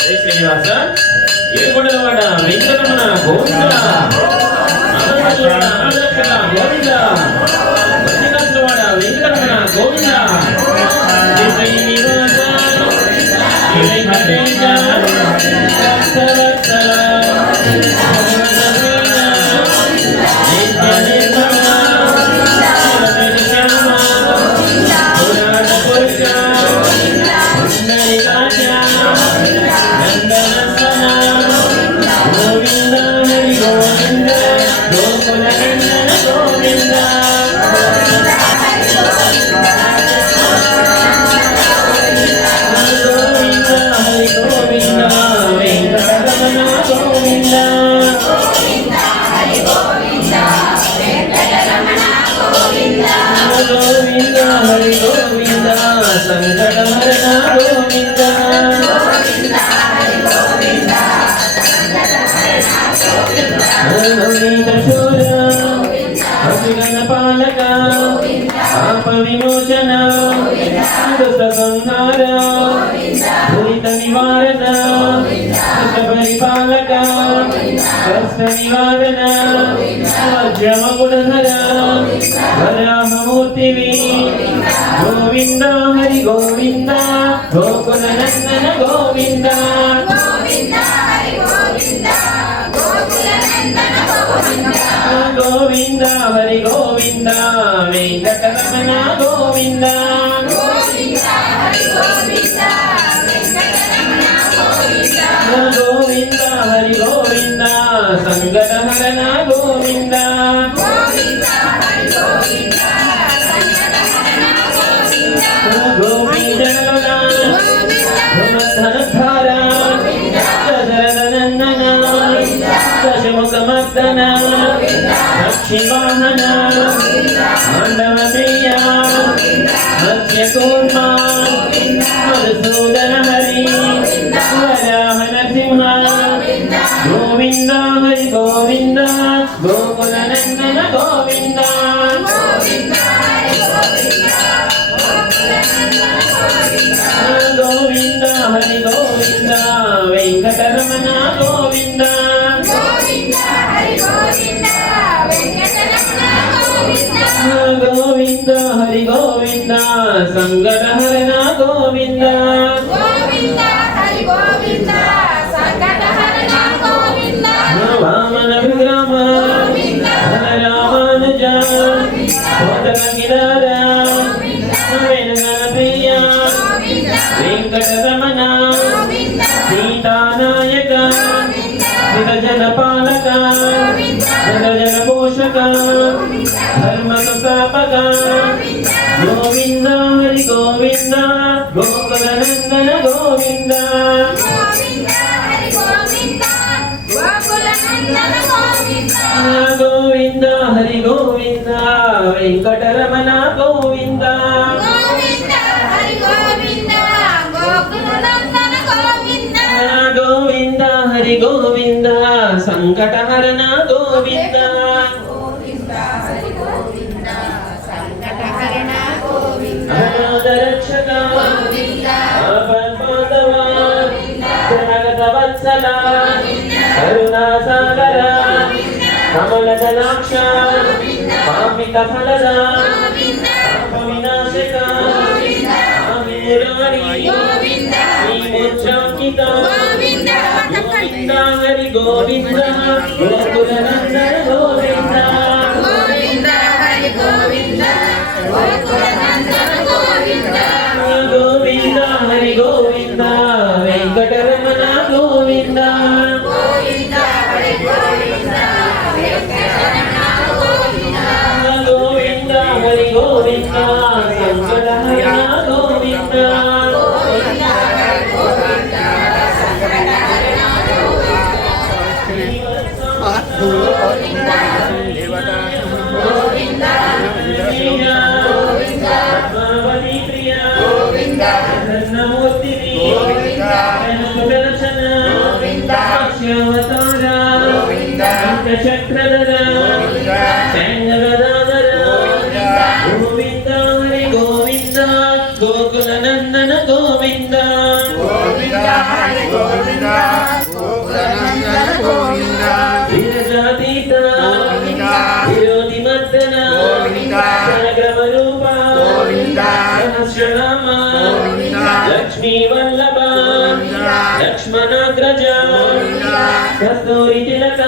జై శ్రీనివాస ఏడుకొండలవాడ వెంకటరమణ గోవింద గోవింద వజ్రకాసులవాడ వెంకటరమణ గోవింద జై శ్రీనివాస వెంకటేశ భక్తవత్సల హరి గోవింద సంకటహరణ గోవింద అభిగణ పాలక పాప విమోచన దుష్ట సంహార దురిత నివారణ పరిపాలక కష్ట నివారణ వజ్రమగుణధర వరాహమూర్తివి గోవింద హరి గోవింద గోకుల నందన గోవింద గోవింద హరి గోవింద వెంకటరమణ గోవింద గోవింద హరి గోవింద సంగతహరణ గోవింద గోవింద ధనధార దశరథనందన దశముఖమర్దన దక్షివాహన మాండవప్రియ మత్స్యకూర్మ మధుసూదన హరి వరాహ నరసింహ గోవింద హరి గోవింద గోకుల నందన గోవింద గోవింద హరి గోవింద వెంకటరమణ గోవింద గోవింద హరి గోవింద సంగతహరణ గోవింద వామన విగ్రమ రామానుజ గిరార ప్రియ వెంకటరమణ సీతానాయక జన పాలక జన పోషక ధర్మ స్థాపక గోవింద హరి గోవింద గోకుల నందన గోవింద గోవింద హరి గోవింద వెంకటరమణ గోవింద గోవింద హరి గోవింద సంకటహరణ గోవింద అనాథరక్షక ఆపద్బాంధవ జగతవత్సల కరుణాసాగర కమలదలాక్ష పాపిత ఫలద పాప వినాశక ఆమూరారి శ్రీమోక్షాంకిత గోవింద హరి గోవింద గోకుల నందన గోవింద గోవింద హరి గోవింద వెంకటరమణ గోవింద గోవింద హరి గోవింద సంకటహరణ గోవింద పద్మావతి ప్రియ మూర్తి లక్ష్మణాగ్రజ కస్తూరి తిలక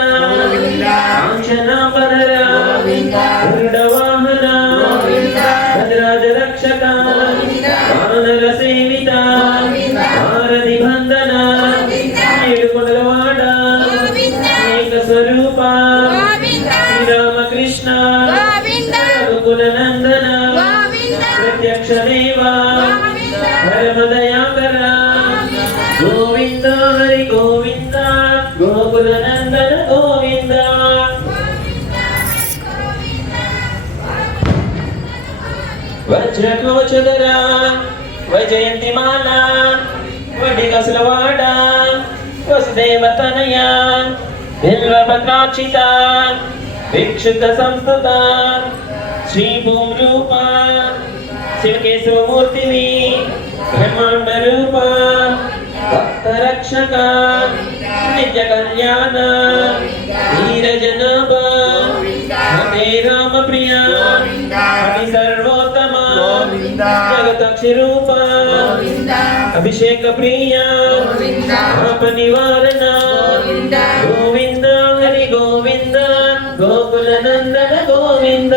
కాంచనాపర గరుడవాహన గజరాజ రక్షక వానర సేవిత భారతి బంధన ఏడుకొండలవాడ ఏక స్వరూప శ్రీరామకృష్ణ రఘుకులనందన ప్రత్యక్ష దేవా పరమదయాకర గోవింద హరి గోవింద గోకులనందన గోవింద వజ్రకోచధర వైజయంతిమాల వడికసులవాడ వసుదేవతనయ బిల్వపత్రార్చిత భిక్షుక సంస్థుత శ్రీభూమరూప శివకేశవమూర్తివి బ్రహ్మాండ రూప భక్తరక్షక నిత్య కళ్యాణ ధీరజనాభ హరే రామ ప్రియ హరి సర్వోత్తమ జగతక్షిరూప అభిషేక ప్రియ పాప నివారణ గోవింద హరి గోవింద గోకుల నందన గోవింద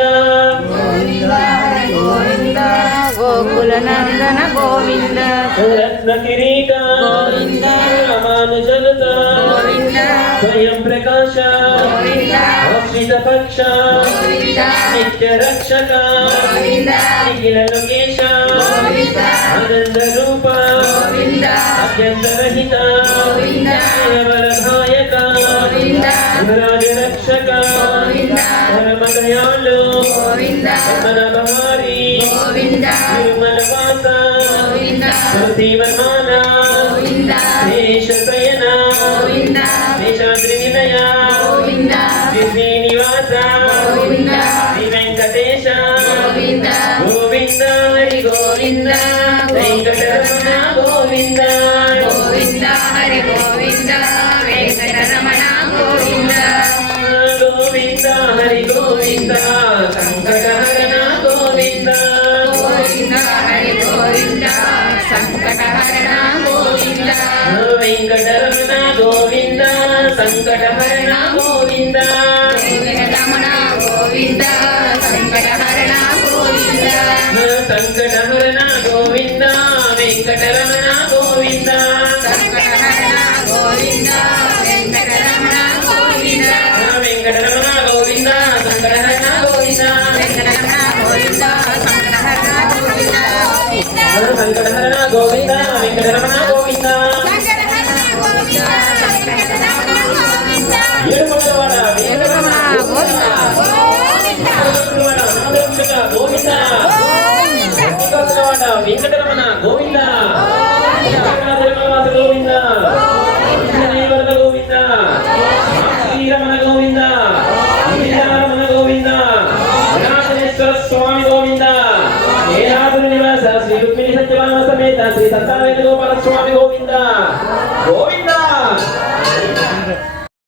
గోకులనందన గోవింద రత్న కిరీట గోవింద రామానుజలత గోవింద స్వయం ప్రకాశ గోవింద అక్షిత పక్ష గోవింద నిత్య రక్షక గోవింద నిఖిల లోకేశ గోవింద ఆనంద రూప గోవింద అత్యంతరహిత గోవింద వరదాయక గోవింద రాజ రక్షక గోవింద పరమ దయాళు గోవింద మనబహారి గోవింద తిరుమల వాస గోవింద తులసీవన్మాన గోవింద దేశ ప్రయణ గోవింద దేశాద్రి నిలయ గోవింద శ్రీనివాస గోవింద శ్రీ వెంకటేశ గోవింద గోవింద హరి గోవింద వెంకటరమణ గోవింద గోవింద హరి గోవింద వెంకటరమణ గోవింద గోవింద హరి గోవింద సంకటహరణ గోవింద గోవింద హరి గోవింద సంకటహరణ గోవింద వెంకటరమణ గోవింద సంకటహరణ గోవింద వెంకటరమణ గోవింద సంకటహరణ గోవింద సంకటహరణ గోవింద వెంకటరమణ గోవింద సంకటహరణ గోవింద వెంకటరమణ గోవింద వెంకటరమణ గోవింద సంకటహరణ గోవింద వెంకటరమణ గోవింద సంకటహరణ గోవింద సంకటహరణ గోవింద వెంకటరమణ గోవింద ఏడుకొండలవాడ వెంకటరమణ గోవింద గోవింద గోవింద వెంకటరమణ గోవింద వెంకటరమణ గోవింద విష్ణుదేవరత గోవింద శ్రీరమణ గోవింద శ్రీరమణ గోవింద వినాశనేశ్వర స్వామి గోవింద ఏనాథుని నివాస శ్రీ రుక్మిణి సత్యభామ సమేత శ్రీ సత్యవేద గోపాల స్వామి గోవింద గోవింద